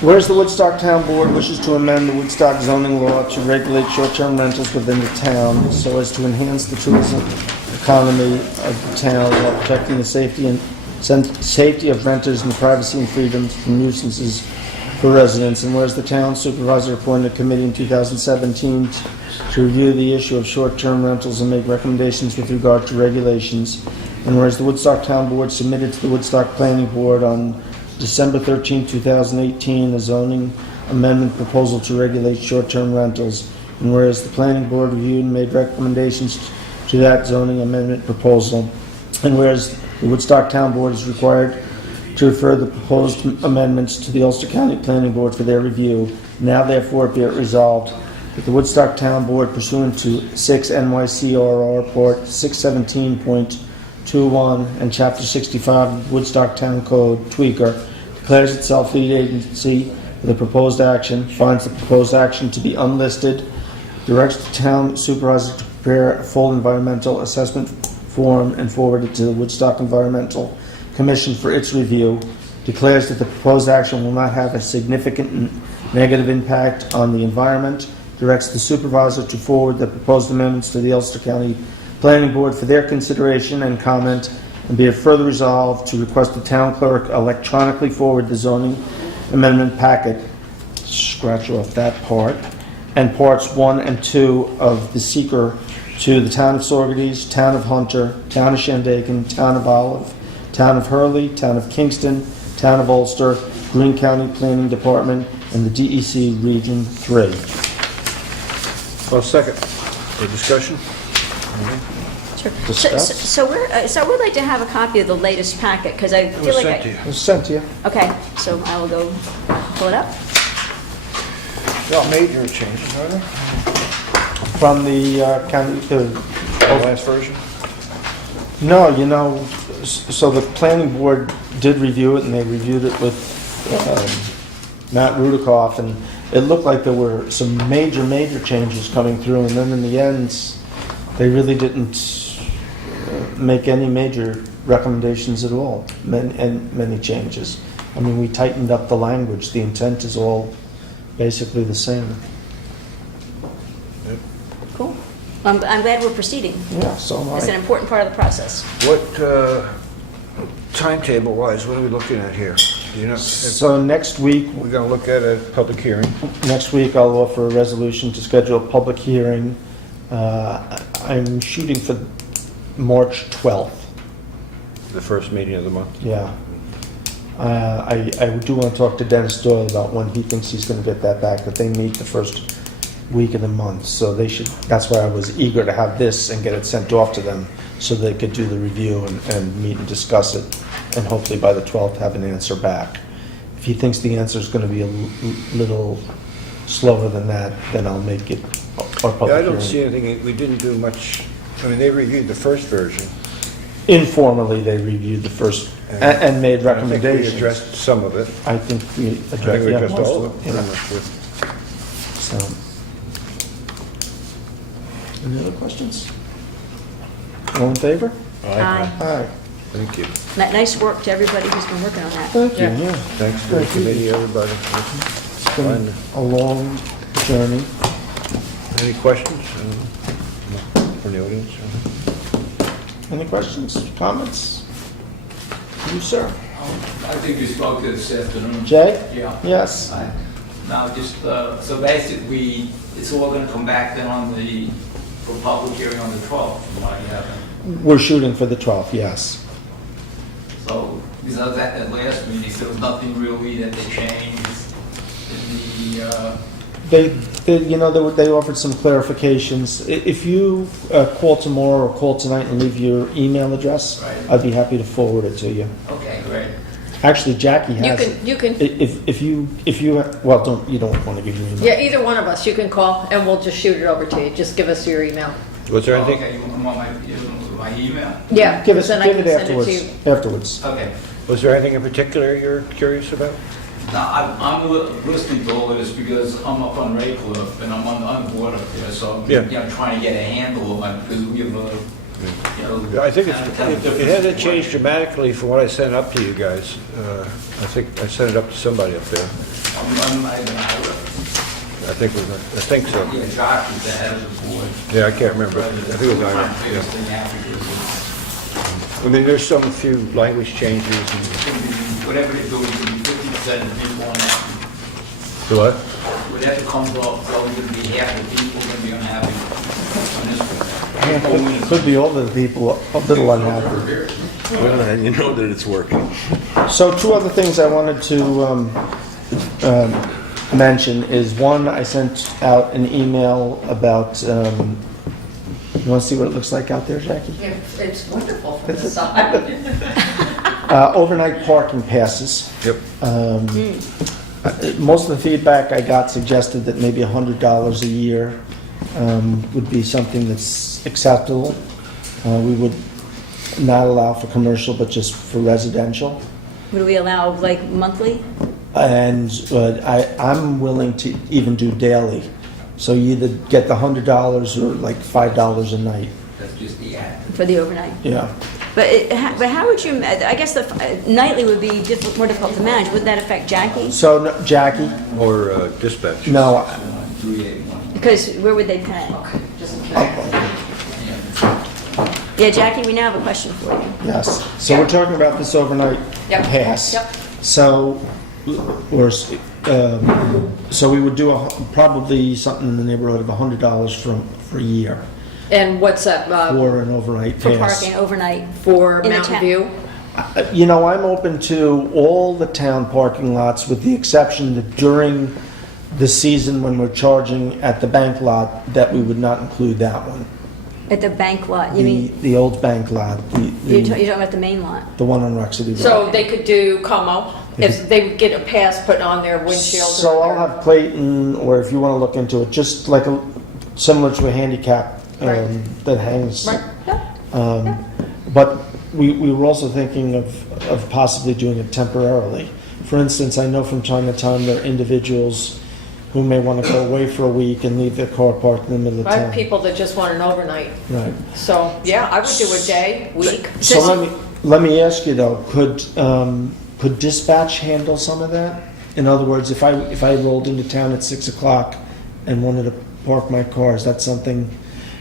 Whereas the Woodstock Town Board wishes to amend the Woodstock zoning law to regulate short-term rentals within the town so as to enhance the tourism economy of the town while protecting the safety of renters and the privacy and freedoms from nuisances for residents. And whereas the town supervisor appointed a committee in 2017 to review the issue of short-term rentals and make recommendations with regard to regulations. And whereas the Woodstock Town Board submitted to the Woodstock Planning Board on December 13, 2018, a zoning amendment proposal to regulate short-term rentals. And whereas the planning board reviewed and made recommendations to that zoning amendment proposal. And whereas the Woodstock Town Board is required to refer the proposed amendments to the Ulster County Planning Board for their review, now therefore be it resolved that the Woodstock Town Board pursuant to 6 NYCRR Part 617.21 and Chapter 65 of the Woodstock Town Code, TWEQR, declares itself lead agency for the proposed action, finds the proposed action to be unlisted, directs the town supervisor to prepare a full environmental assessment form and forward it to the Woodstock Environmental Commission for its review, declares that the proposed action will not have a significant negative impact on the environment, directs the supervisor to forward the proposed amendments to the Ulster County Planning Board for their consideration and comment, and be it further resolved to request the town clerk electronically forward the zoning amendment packet, scratch off that part, and parts 1 and 2 of the seeker to the town of Saugerties, town of Hunter, town of Shandaken, town of Olive, town of Hurley, town of Kingston, town of Ulster, Greene County Planning Department, and the DEC Region 3. Well, second. For discussion? Sure. discuss. So we'd like to have a copy of the latest packet, because I It feel was like sent to you. It was sent to you. Okay, so I will go pull it up. Not major changes, are there? From the county, The last version? no, so the planning board did review it, and they reviewed it with Matt Rudikoff, and it looked like there were some major changes coming through, and then in the end, they really didn't make any major recommendations at all, many changes. I mean, we tightened up the language, the intent is all basically the same. Cool. I'm glad we're proceeding. Yeah, so am It's an I. important part of the process. What, timetable-wise, what are we looking at here? Do you know, if So next week, we're gonna look at a public hearing? I'll offer a resolution to schedule a public hearing. I'm shooting for March 12th, The first meeting of the month? yeah. I do want to talk to Dennis Doyle about when he thinks he's going to get that back, but they meet the first week of the month, so they should, that's why I was eager to have this and get it sent off to them, so they could do the review and meet and discuss it, and hopefully by the 12th have an answer back. If he thinks the answer is going to be a little slower than that, then I'll make it our public Yeah, I hearing. don't see anything, we didn't do much, I mean, they reviewed the first version. Informally, they reviewed the first and made I think we recommendations. addressed some of it. I think we I think addressed, we yeah, addressed most all of of it, it, yeah. pretty much with. So, any other questions? All in favor? Aye. Aye. Thank you. Nice work to everybody who's been working on that. Thank you, Yeah. yeah. Thanks to the Thank you. committee, everybody. It's been a long journey. Any questions from the audience? Any questions, comments? You, sir? I think we spoke this afternoon. Jay? Yeah. Yes? Now, just, so basically, it's all gonna come back then on for public hearing on the 12th, from what you have. We're shooting for the 12th, yes. So, because I was at that last meeting, there was nothing really that they changed in the, They offered some clarifications. If you call tomorrow or call tonight and leave your email address, Right. I'd be happy to forward it to you. okay, great. Actually, Jackie has it. You can, If you, well, you don't want to give your email. yeah, either one of us, you can call and we'll just shoot it over to you. Just give us your email. Was there anything, Okay, you want my email? Yeah. Give us, then I give can it send to afterwards, you. afterwards. Okay. was there anything in particular you're curious about? Now, I'm listening to all of this because I'm up on Raycliffe and I'm on the board up there, so I'm, Yeah. trying to get a handle on it because we have I think it different hasn't changed dramatically from what I sent up to you guys. I think I sent it up to somebody up there. I think so. Yeah, Josh is the head of the board. Yeah, I can't remember. I think it was Ira. Yeah. I mean, there's some few language changes and... Whatever they do, it's going to be 50% of people unhappy. Do what? Whatever comes off, it's only going to be half the people going to be unhappy on this one. Could be all the people a little unhappy. Well, then you know that it's working. So two other things I wanted to mention is, one, I sent out an email about, you want to see what it looks like out there, Jackie? It's wonderful from the side. Overnight parking passes. Yep. Most of the feedback I got suggested that maybe $100 a year would be something that's acceptable. We would not allow for commercial, but just for residential. Would we allow like monthly? And I'm willing to even do daily. So you either get the $100 or like $5 a night. That's just the ad. For the overnight. Yeah. But how would you, I guess the nightly would be more difficult to manage. Would that affect Jackie? So, no, Jackie? Or dispatch. No. 381. Because where would they pay? Yeah, Jackie, we now have a question for you. Yes. So we're talking about this overnight Yep. pass. Yep. So, so we would do probably something in the neighborhood of $100 for a year And what's that, for an overnight For pass. parking overnight. for In the Mountain town. View? I'm open to all the town parking lots with the exception that during the season when we're charging at the bank lot, that we would not include that one. At the bank lot, you mean, The old bank lot, you're talking about the main lot? the one on Rock City Road. So they could do Como, if they would get a pass put on their windshield. So or I'll have Clayton, or if you want to look into it, just like similar to a handicap Right. that hangs. Right, yeah. But we were also thinking of possibly doing it temporarily. For instance, I know from time to time there are individuals who may want to go away for a week and leave their car parked in the middle of I have town. people that just want an overnight. Right. So, yeah, I would do a day, week. So let me ask you though, could dispatch handle some of that? In other words, if I rolled into town at 6 o'clock and wanted to park my car, is that something?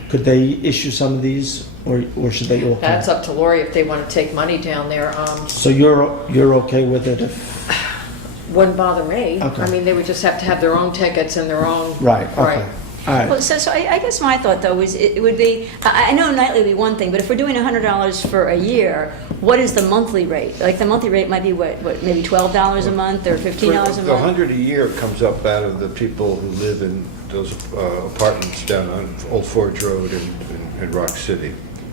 Could they issue some of these, or should they all? That's up to Lori if they want to take money down there. So you're okay with it if? Wouldn't bother me. Okay. I mean, they would just have to have their own tickets and their own. Right. Okay. Right. All right. Well, so I guess my thought though is it would be, I know nightly would be one thing, but if we're doing $100 for a year, what is the monthly rate? Like the monthly rate might be what, maybe $12 a month or $15 a month? The 100 a year comes up out of the people who live in those apartments down on Old Forge Road and Rock City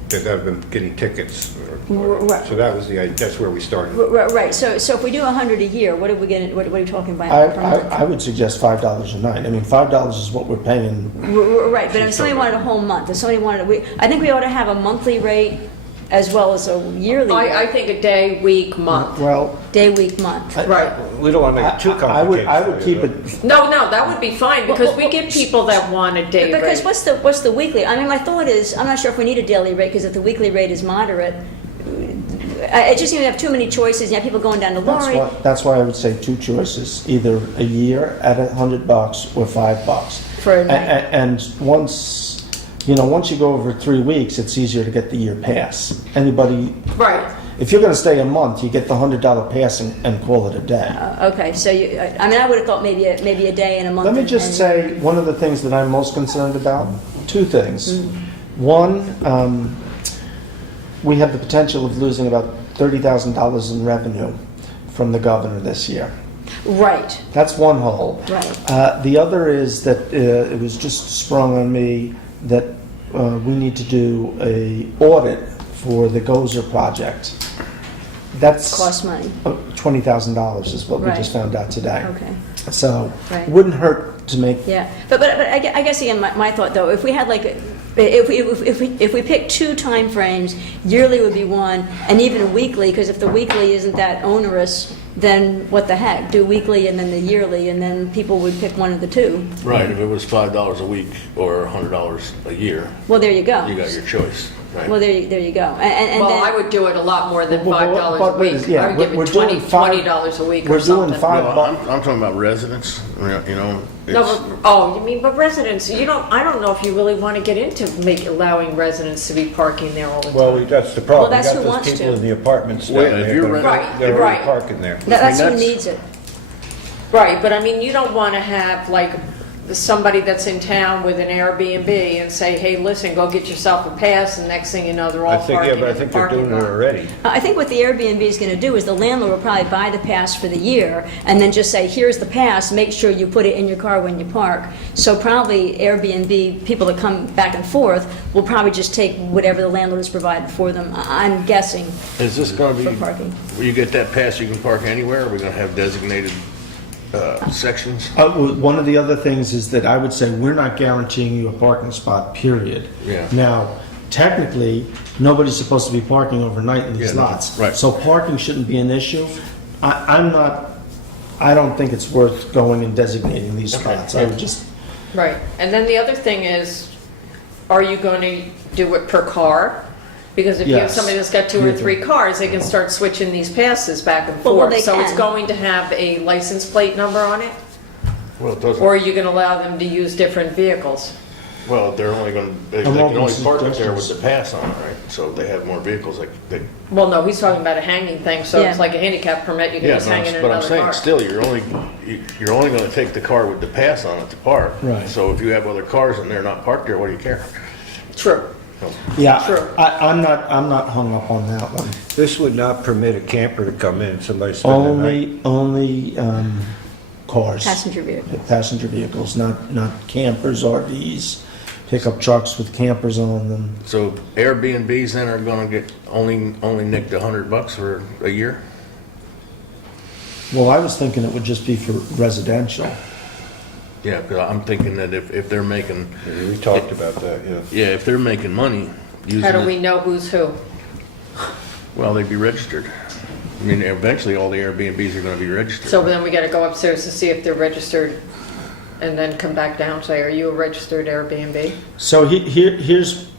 that have been getting tickets. Right. So that's where we started. Right, so if we do 100 a year, what are we getting, what are you talking about per month? I would suggest $5 a night. I mean, $5 is what we're paying. Right, but if somebody wanted a whole month, if somebody wanted, I think we ought to have a monthly rate as well as a yearly I rate. think a day, week, month. Well, Day, week, month. Right. We don't want to make it too complicated. I would for keep you, it. No, that would be fine because we get people that want a day Because rate. what's the weekly? I mean, my thought is, I'm not sure if we need a daily rate, because if the weekly rate is moderate, it just seems to have too many choices. You have people going down to Lori. That's why I would say two choices: either a year at $100 or $5 For a night. And once you go over 3 weeks, it's easier to get the year pass. Anybody, Right. if you're going to stay a month, you get the $100 pass and call it a day. Okay, so I would have thought maybe a day and a month. Let me and- just say one of the things that I'm most concerned about. Two things. One, we have the potential of losing about $30,000 in revenue from the governor this year. Right, That's one hole. right. The other is that it was just sprung on me that we need to do a audit for the Gozer project. That's Cost money. $20,000 is what we Right. just found out today. Okay, So Right. it wouldn't hurt to make. yeah. But I guess again, my thought though, if we had like, if we pick two time frames, yearly would be one, and even weekly, because if the weekly isn't that onerous, then what the heck? Do weekly and then the yearly, and then people would pick one of the two. Right, if it was $5 a week or $100 a year, Well, there you go. you got your choice, right? Well, there you go. And Well, then, I would do it a lot more than Well, $5 a but week. yeah, I would give we're it doing $20 a week or We're doing something. $5. Well, I'm talking about residents, you know. No, it's- but, you mean, but residents, I don't know if you really want to get into allowing residents to be parking there all the time. Well, that's the problem. Well, that's We who got wants those people to. in the apartments down Well, there. if you're that- Right, They're right. already parking there. that's who that's- needs it. Right, but I mean, you don't want to have like somebody that's in town with an Airbnb and say, hey, listen, go get yourself a pass, and next thing you know, they're all I think, parking but I in the think they're parking doing it lot. already. I think what the Airbnb is going to do is the landlord will probably buy the pass for the year and then just say, here's the pass, make sure you put it in your car when you park. So probably Airbnb, people that come back and forth, will probably just take whatever the landlord has provided for them, I'm guessing, Is this going to for be, parking. will you get that pass, you can park anywhere? Are we going to have designated sections? One of the other things is that I would say we're not guaranteeing you a parking spot, period. Yeah. Now, technically, nobody's supposed to be parking overnight in these Yeah, no, lots. right. So parking shouldn't be an issue. I don't think it's worth going and designating these Okay. spots. I would just, Right, and then the other thing is, are you going to do it per car? Because if you have Yes. somebody that's got 2 or Yeah. 3 cars, they can start switching these passes back and Well, forth. they So it's can. going to have a license plate number on it? Well, it doesn't. Or are you going to allow them to use different vehicles? Well, they're only going to, they I'm can open only to park it there with suggestions. the pass on it, right? So if they have more vehicles, they. Well, no, he's talking about a hanging thing, so it's Yeah. like a handicap permit, you can Yeah, just hang it in but I'm another saying, car. still, you're only going to take the car with the pass on it to park. Right. So if you have other cars and they're not parked there, what do you care? True. yeah, Sure. I'm not hung up on that one. This would not permit a camper to come in, somebody spend the night. Only cars. Passenger vehicle. Passenger vehicles, not campers, RVs, pickup trucks with campers on them. So Airbnbs then are gonna get only nicked $100 for a year? Well, I was thinking it would just be for residential. Yeah, because I'm thinking that if they're making, We talked about that, yeah. yeah, if they're making money using How do we it, know who's who? well, they'd be registered. I mean, eventually all the Airbnbs are gonna be registered. So then we gotta go upstairs to see if they're registered and then come back down and say, are you a registered Airbnb? So here's,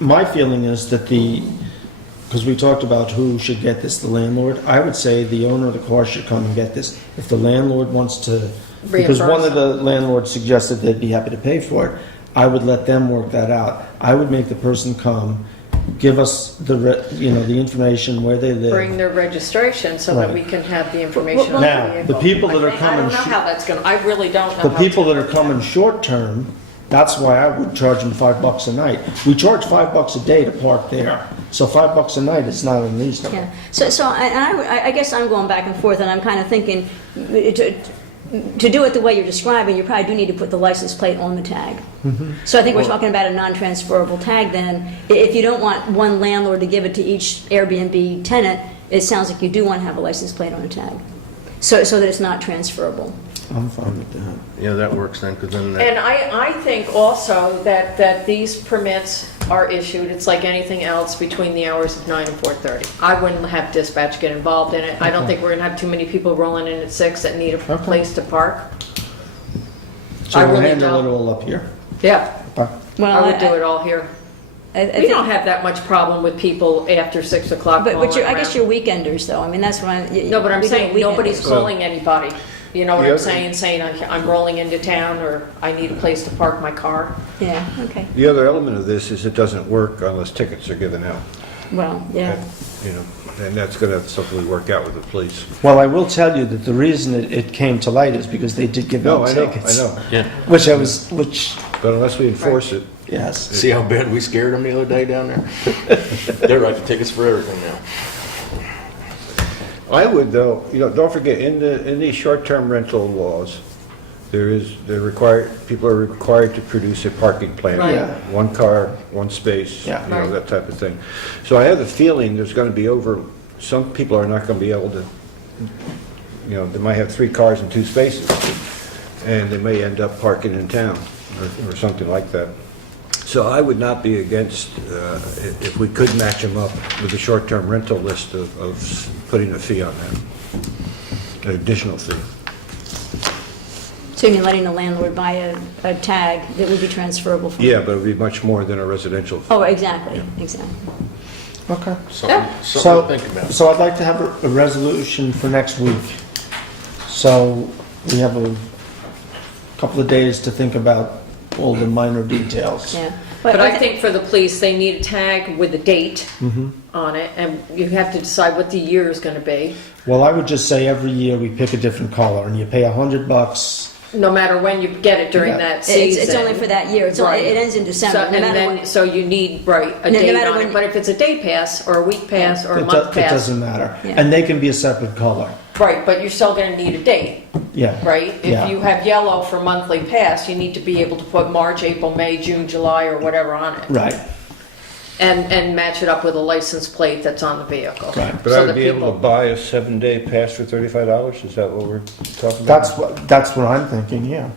my feeling is that because we talked about who should get this, the landlord, I would say the owner of the car should come and get this. If the landlord wants to, because one of the landlords suggested they'd be happy to pay for it, I would let them work that out. I would make the person come, give us the information where they live. Bring their registration so that Right. we can have the information on the Now, vehicle. the people that are I coming, don't know how that's gonna, I really don't know. the how people it's that are gonna work coming out. short term, that's why I would charge them $5 a night. We charge $5 a day to park there, so $5 a night is not unreasonable. Yeah, so I guess I'm going back and forth, and I'm kind of thinking, to do it the way you're describing, you probably do need to put the license plate on the tag. So I think we're talking about a non-transferable tag then. If you don't want one landlord to give it to each Airbnb tenant, it sounds like you do want to have a license plate on a tag, so that it's not transferable. I'm fine with that. Yeah, that works then, because then And I think also that these permits are issued, it's like anything else, between the hours of 9 and 4:30. I wouldn't have dispatch get involved in it. I don't think we're gonna have too many people rolling in at 6 that need a Okay. place to park. So I we'll really handle don't. it all up here. Yeah, Okay. Well, I would do it all here. I We think- don't have that much problem with people after 6 o'clock But rolling I guess around. you're weekenders, though. I mean, that's what I'm. No, but I'm we do saying, weekenders. nobody's calling anybody. You know what The I'm other- saying I'm rolling into town, or I need a place to park my car. Yeah, okay. The other element of this is it doesn't work unless tickets are given out. Well, yeah. You know, and that's gonna simply work out with the police. Well, I will tell you that the reason it came to light is because they did give No, out I know, tickets. I know. yeah. Which, But unless we enforce it, yes. See how bad we scared them the other day down there? They're writing tickets for everything now. I would though, don't forget, in these short-term rental laws, they're required, people are required to produce a parking plan. Right. Yeah. One car, one space, Yeah. Right. that type of thing. So I have the feeling there's gonna be some people are not gonna be able to, they might have 3 cars and 2 spaces, and they may end up parking in town, or something like that. So I would not be against, if we could match them up with the short-term rental list of putting a fee on that, an additional fee. So you mean letting the landlord buy a tag that would be transferable from? Yeah, but it would be much more than a residential. Oh, exactly, exactly. Okay. Something So, to think about. so I'd like to have a resolution for next week. So we have a couple of days to think about all the minor details. Yeah. But I think for the police, they need a tag with a date on it, and you have to decide what the year is gonna be, Well, I would just say every year we pick a different color and you pay $100. no matter when you get it during Yeah. that season. It's only for that year. Right. It ends in So, December, no and matter then, what. so you need, right, a No date matter on when- it, but if it's a day pass, or a week pass, or a It month it pass, doesn't matter. Yeah. And they can be a separate color. right, but you're still gonna need a date, Yeah. right? Yeah. If you have yellow for monthly pass, you need to be able to put March, April, May, June, July, or whatever on it. Right, And match it up with a license plate that's on the vehicle. right. But So I would that be able to people- buy a 7-day pass for $35? Is that what we're talking about? That's what I'm thinking, yeah.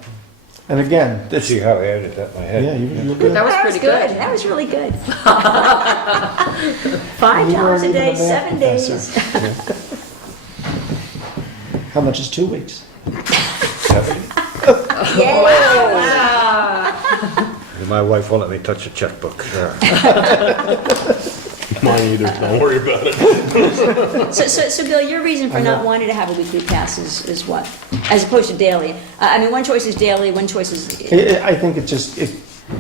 And again, Let's see how I added that in my head. yeah, you're good. That was pretty good. That was really good. $5 You a weren't even day, a math 7 days. professor. How much is 2 weeks? 70? And my wife won't let me touch a checkbook. Mine either, don't worry about it. So Bill, your reason for I not know. wanting to have a weekly pass is what? As opposed to daily? I mean, one choice is daily, one choice is... I think it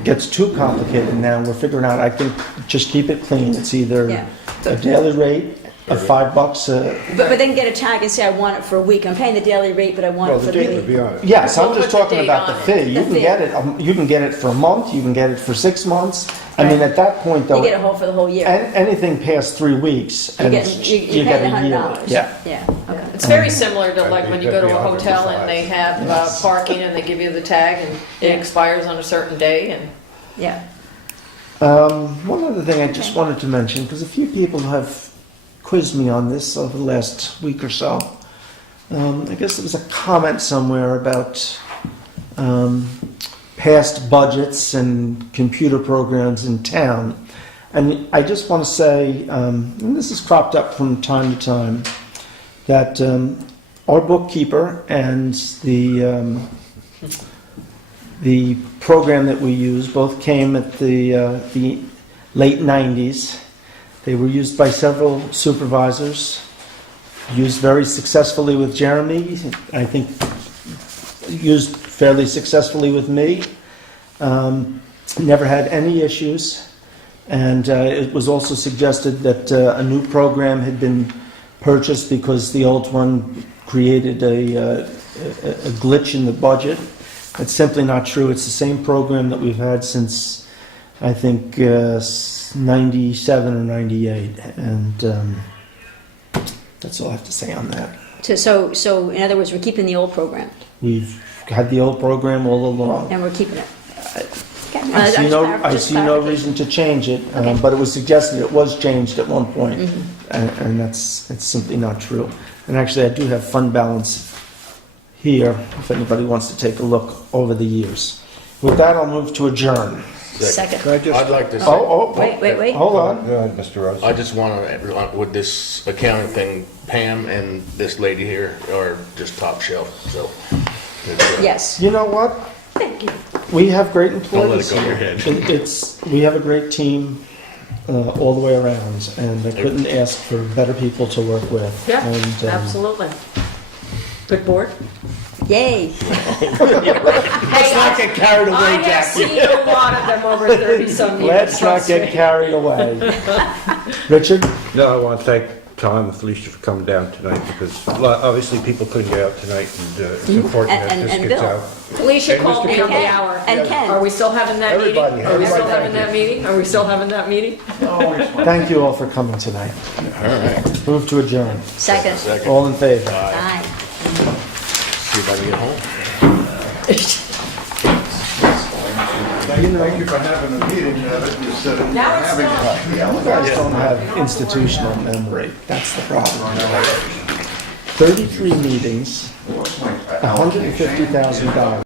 gets too complicated now. We're figuring out, I think, just keep it clean. It's either Yeah. a daily rate of $5 a... But then get a tag and say, I want it for a week. I'm paying the daily rate, but I want Well, it for the the date would week. be on it. Yes, I'm We'll just put the talking date about on the it. fee. You The can fee. get it, you can get it for a month, you can get it for 6 months. I mean, at that point, You though, get a whole for the whole year. anything past 3 weeks, You and get, you you pay get the a year. $100. Yeah. Yeah, okay. It's very similar to like That'd when be- you go to that'd a be hotel 105. and they have Yes. parking and they give you the tag and it Yeah. expires on a certain day and Yeah. One other thing I just wanted to mention, because a few people have quizzed me on this over the last week or so. I guess there was a comment somewhere about past budgets and computer programs in town. And I just want to say, and this has cropped up from time to time, that our bookkeeper and the program that we use both came at the late 90s. They were used by several supervisors, used very successfully with Jeremy, I think used fairly successfully with me. Never had any issues. And it was also suggested that a new program had been purchased because the old one created a glitch in the budget. It's simply not true. It's the same program that we've had since, I think, 97 or 98. And that's all I have to say on that. So in other words, we're keeping the old program, We've had the old program all along. and we're keeping it. Okay. I see Just no clarification. reason to change it, Okay. but it was suggested it was changed at one point, Mm-hmm. and it's simply not true. And actually, I do have fund balance here, if anybody wants to take a look over the years. With that, I'll move to adjourn. Second. Can I just? I'd like to say, Wait. Hold on. Go ahead, Mr. Rose. I just want to, with this accounting thing, Pam and this lady here are just top shelf, so. Yes. You know what? Thank you. We have great Don't let employees it go here. your head. We have a great team all the way around, and I couldn't ask for better people to work with. Yeah, And, absolutely. Good board. Yay. Let's not get carried away, I have Jackie. seen a lot of them over 30-some years. Let's not get carried away. Richard? No, I want to thank Tom and Felicia for coming down tonight because obviously people couldn't get out tonight and it's important that And- this and gets Bill. out. Felicia And called Mr. me on the Ken. hour. And Ken. Are we still having that meeting? Everybody, Are we still everybody, having that meeting? Are we still having that meeting? Thank you all for coming tonight. All right. Move to adjourn. Second. Second. All in favor? Aye. See if I can get home. Thank you for having a meeting that you said it. Now it's having done. You guys don't have institutional memory. That's the problem. 33 meetings, $150,000.